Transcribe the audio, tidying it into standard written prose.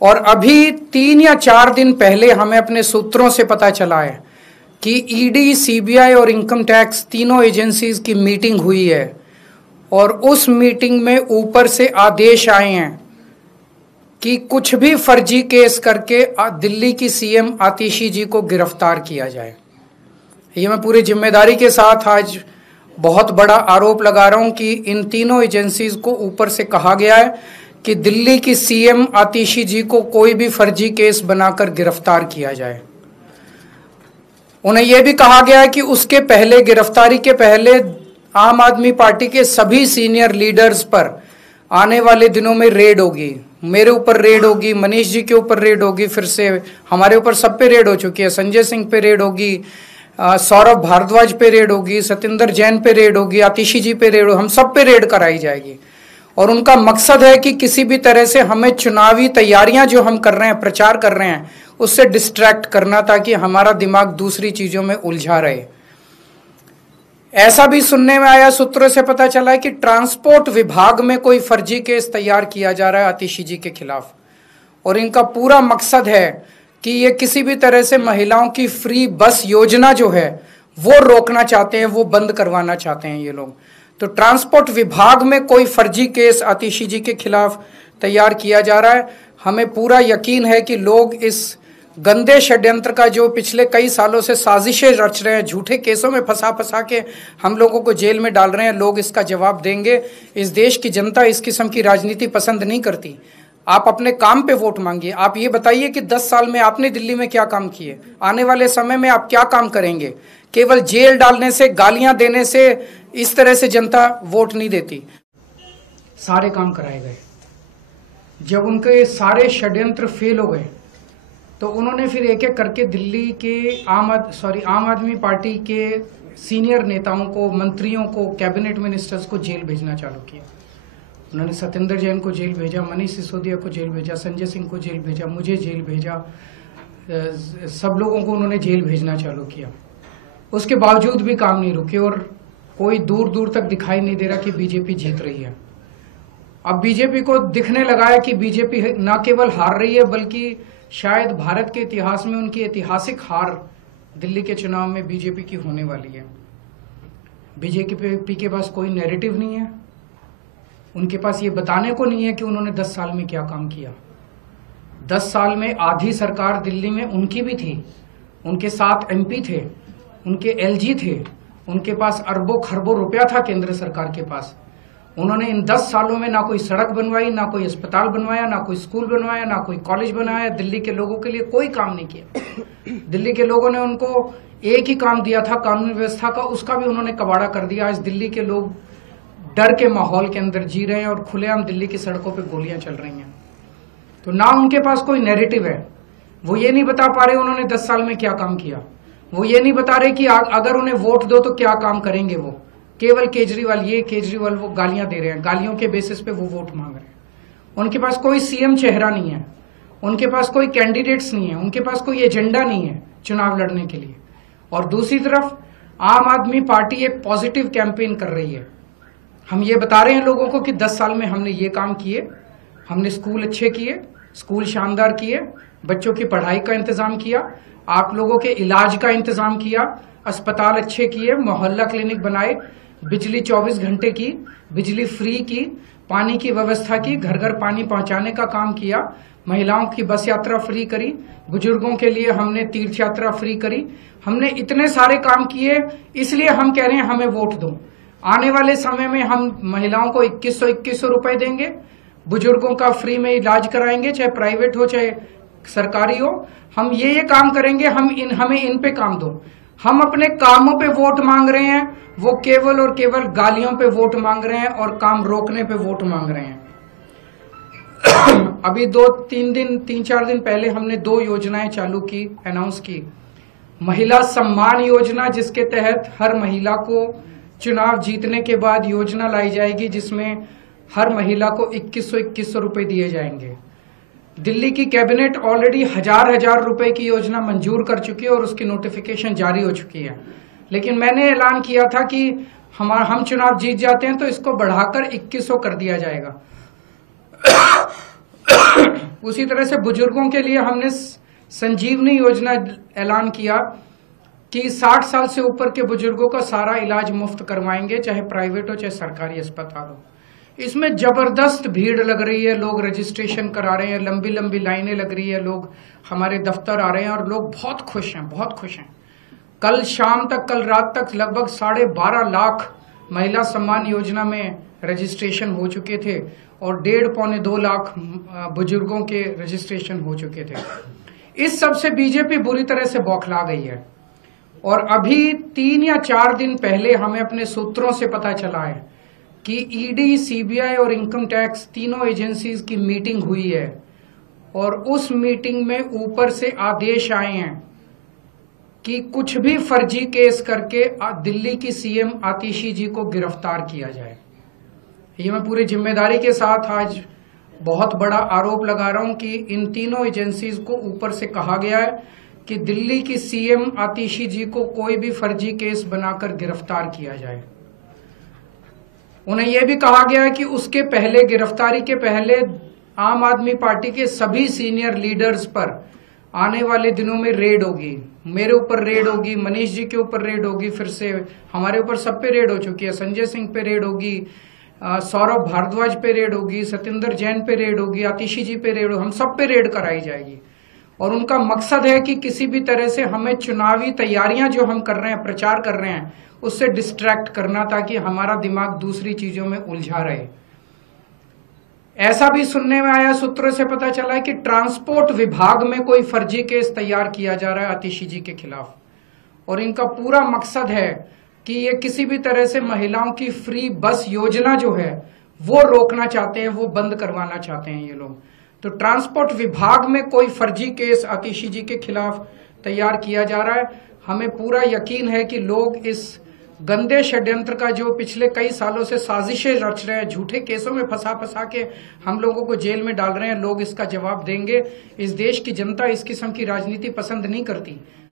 और अभी 3 या 4 दिन पहले हमें अपने सूत्रों से पता चला है कि ईडी, सीबीआई और इनकम टैक्स तीनों एजेंसीज की मीटिंग हुई है और उस मीटिंग में ऊपर से आदेश आए हैं कि कुछ भी फर्जी केस करके दिल्ली की सीएम आतिशी जी को गिरफ्तार किया जाए। ये मैं पूरी जिम्मेदारी के साथ आज बहुत बड़ा आरोप लगा रहा हूं कि इन तीनों एजेंसीज को ऊपर से कहा गया है कि दिल्ली की सीएम आतिशी जी को कोई भी फर्जी केस बनाकर गिरफ्तार किया जाए। उन्हें यह भी कहा गया है कि उसके पहले, गिरफ्तारी के पहले, आम आदमी पार्टी के सभी सीनियर लीडर्स पर आने वाले दिनों में रेड होगी। मेरे ऊपर रेड होगी, मनीष जी के ऊपर रेड होगी, फिर से हमारे ऊपर सब पे रेड हो चुकी है। संजय सिंह पे रेड होगी, सौरभ भारद्वाज पे रेड होगी, सत्येंद्र जैन पे रेड होगी, आतिशी जी पे रेड होगी, हम सब पे रेड कराई जाएगी। और उनका मकसद है कि किसी भी तरह से हमें चुनावी तैयारियां जो हम कर रहे हैं, प्रचार कर रहे हैं, उससे डिस्ट्रैक्ट करना ताकि हमारा दिमाग दूसरी चीजों में उलझा रहे। ऐसा भी सुनने में आया, सूत्रों से पता चला है कि ट्रांसपोर्ट विभाग में कोई फर्जी केस तैयार किया जा रहा है आतिशी जी के खिलाफ और इनका पूरा मकसद है कि ये किसी भी तरह से महिलाओं की फ्री बस योजना जो है वो रोकना चाहते हैं, वो बंद करवाना चाहते हैं ये लोग। तो ट्रांसपोर्ट विभाग में कोई फर्जी केस आतिशी जी के खिलाफ तैयार किया जा रहा है। हमें पूरा यकीन है कि लोग इस गंदे षड्यंत्र का जो पिछले कई सालों से साजिशें रच रहे हैं, झूठे केसों में फंसा के हम लोगों को जेल में डाल रहे हैं, लोग इसका जवाब देंगे। इस देश की जनता इस किस्म की राजनीति पसंद नहीं करती। आप अपने काम पे वोट मांगिए। आप ये बताइए कि 10 साल में आपने दिल्ली में क्या काम किए, आने वाले समय में आप क्या काम करेंगे। केवल जेल डालने से, गालियां देने से इस तरह से जनता वोट नहीं देती। सारे काम कराए गए। जब उनके सारे षड्यंत्र फेल हो गए तो उन्होंने फिर एक एक करके दिल्ली के आम आदमी पार्टी के सीनियर नेताओं को, मंत्रियों को, कैबिनेट मिनिस्टर्स को जेल भेजना चालू किया। उन्होंने सत्येंद्र जैन को जेल भेजा, मनीष सिसोदिया को जेल भेजा, संजय सिंह को जेल भेजा, मुझे जेल भेजा, सब लोगों को उन्होंने जेल भेजना चालू किया। उसके बावजूद भी काम नहीं रुके और कोई दूर दूर तक दिखाई नहीं दे रहा कि बीजेपी जीत रही है। अब बीजेपी को दिखने लगा है कि बीजेपी न केवल हार रही है बल्कि शायद भारत के इतिहास में उनकी ऐतिहासिक हार दिल्ली के चुनाव में बीजेपी की होने वाली है। बीजेपी के पास कोई नैरेटिव नहीं है, उनके पास ये बताने को नहीं है कि उन्होंने 10 साल में क्या काम किया। 10 साल में आधी सरकार दिल्ली में उनकी भी थी, उनके 7 MP थे, उनके LG थे, उनके पास अरबों खरबों रुपया था केंद्र सरकार के पास। उन्होंने इन 10 सालों में ना कोई सड़क बनवाई, ना कोई अस्पताल बनवाया, ना कोई स्कूल बनवाया, ना कोई कॉलेज बनाया। दिल्ली के लोगों के लिए कोई काम नहीं किया। दिल्ली के लोगों ने उनको एक ही काम दिया था कानून व्यवस्था का, उसका भी उन्होंने कबाड़ा कर दिया। आज दिल्ली के लोग डर के माहौल के अंदर जी रहे हैं और खुलेआम दिल्ली की सड़कों पर गोलियां चल रही हैं। तो ना उनके पास कोई नैरेटिव है। वो ये नहीं बता पा रहे उन्होंने 10 साल में क्या काम किया। वो ये नहीं बता रहे कि अगर उन्हें वोट दो तो क्या काम करेंगे। वो केवल केजरीवाल वो गालियां दे रहे हैं, गालियों के बेसिस पे वो वोट मांग रहे हैं। उनके पास कोई सीएम चेहरा नहीं है, उनके पास कोई कैंडिडेट्स नहीं है, उनके पास कोई एजेंडा नहीं है चुनाव लड़ने के लिए। और दूसरी तरफ आम आदमी पार्टी एक पॉजिटिव कैंपेन कर रही है। हम ये बता रहे हैं लोगों को कि 10 साल में हमने ये काम किए, हमने स्कूल अच्छे किए, स्कूल शानदार किए, बच्चों की पढ़ाई का इंतजाम किया, आप लोगों के इलाज का इंतजाम किया, अस्पताल अच्छे किए, मोहल्ला क्लिनिक बनाए, बिजली 24 घंटे की, बिजली फ्री की, पानी की व्यवस्था की, घर घर पानी पहुंचाने का काम किया, महिलाओं की बस यात्रा फ्री करी, बुजुर्गों के लिए हमने तीर्थ यात्रा फ्री करी। हमने इतने सारे काम किए, इसलिए हम कह रहे हैं हमें वोट दो। आने वाले समय में हम महिलाओं को 2100 रुपए देंगे, बुजुर्गों का फ्री में इलाज कराएंगे, चाहे प्राइवेट हो चाहे सरकारी हो। हम ये काम करेंगे, हमें इन पे काम दो। हम अपने कामों पे वोट मांग रहे हैं, वो केवल और केवल गालियों पे वोट मांग रहे हैं और काम रोकने पे वोट मांग रहे हैं। अभी 3-4 दिन पहले हमने 2 योजनाएं चालू की, अनाउंस की। महिला सम्मान योजना, जिसके तहत हर महिला को चुनाव जीतने के बाद योजना लाई जाएगी जिसमें हर महिला को 2100 रुपए दिए जाएंगे। दिल्ली की कैबिनेट ऑलरेडी हजार रुपए की योजना मंजूर कर चुकी है और उसकी नोटिफिकेशन जारी हो चुकी है। लेकिन मैंने ऐलान किया था कि हम चुनाव जीत जाते हैं तो इसको बढ़ाकर 2100 कर दिया जाएगा। उसी तरह से बुजुर्गों के लिए हमने संजीवनी योजना ऐलान किया कि 60 साल से ऊपर के बुजुर्गों का सारा इलाज मुफ्त करवाएंगे, चाहे प्राइवेट हो चाहे सरकारी अस्पताल हो। इसमें जबरदस्त भीड़ लग रही है, लोग रजिस्ट्रेशन करा रहे हैं, लंबी लंबी लाइनें लग रही है, लोग हमारे दफ्तर आ रहे हैं और लोग बहुत खुश हैं, बहुत खुश हैं। कल शाम तक, कल रात तक लगभग 12.5 लाख महिला सम्मान योजना में रजिस्ट्रेशन हो चुके थे और 1.5-2 लाख बुजुर्गों के रजिस्ट्रेशन हो चुके थे। इस सब से बीजेपी बुरी तरह से बौखला गई है और अभी 3 या 4 दिन पहले हमें अपने सूत्रों से पता चला है कि ईडी, सीबीआई और इनकम टैक्स तीनों एजेंसीज की मीटिंग हुई है और उस मीटिंग में ऊपर से आदेश आए हैं कि कुछ भी फर्जी केस करके दिल्ली की सीएम आतिशी जी को गिरफ्तार किया जाए। ये मैं पूरी जिम्मेदारी के साथ आज बहुत बड़ा आरोप लगा रहा हूं कि इन तीनों एजेंसीज को ऊपर से कहा गया है कि दिल्ली की सीएम आतिशी जी को कोई भी फर्जी केस बनाकर गिरफ्तार किया जाए। उन्हें यह भी कहा गया है कि उसके पहले, गिरफ्तारी के पहले, आम आदमी पार्टी के सभी सीनियर लीडर्स पर आने वाले दिनों में रेड होगी। मेरे ऊपर रेड होगी, मनीष जी के ऊपर रेड होगी, फिर से हमारे ऊपर सब पे रेड हो चुकी है, संजय सिंह पे रेड होगी, सौरभ भारद्वाज पे रेड होगी, सत्येंद्र जैन पे रेड होगी, आतिशी जी पे रेड होगी, हम सब पे रेड कराई जाएगी। और उनका मकसद है कि किसी भी तरह से हमें चुनावी तैयारियां जो हम कर रहे हैं, प्रचार कर रहे हैं, उससे डिस्ट्रैक्ट करना ताकि हमारा दिमाग दूसरी चीजों में उलझा रहे। ऐसा भी सुनने में आया, सूत्रों से पता चला है कि ट्रांसपोर्ट विभाग में कोई फर्जी केस तैयार किया जा रहा है आतिशी जी के खिलाफ और इनका पूरा मकसद है कि ये किसी भी तरह से महिलाओं की फ्री बस योजना जो है वो रोकना चाहते हैं, वो बंद करवाना चाहते हैं ये लोग। तो ट्रांसपोर्ट विभाग में कोई फर्जी केस आतिशी जी के खिलाफ तैयार किया जा रहा है। हमें पूरा यकीन है कि लोग इस गंदे षड्यंत्र का, जो पिछले कई सालों से साजिशें रच रहे हैं, झूठे केसों में फंसा के हम लोगों को जेल में डाल रहे हैं, लोग इसका जवाब देंगे। इस देश की जनता इस किस्म की राजनीति पसंद नहीं करती।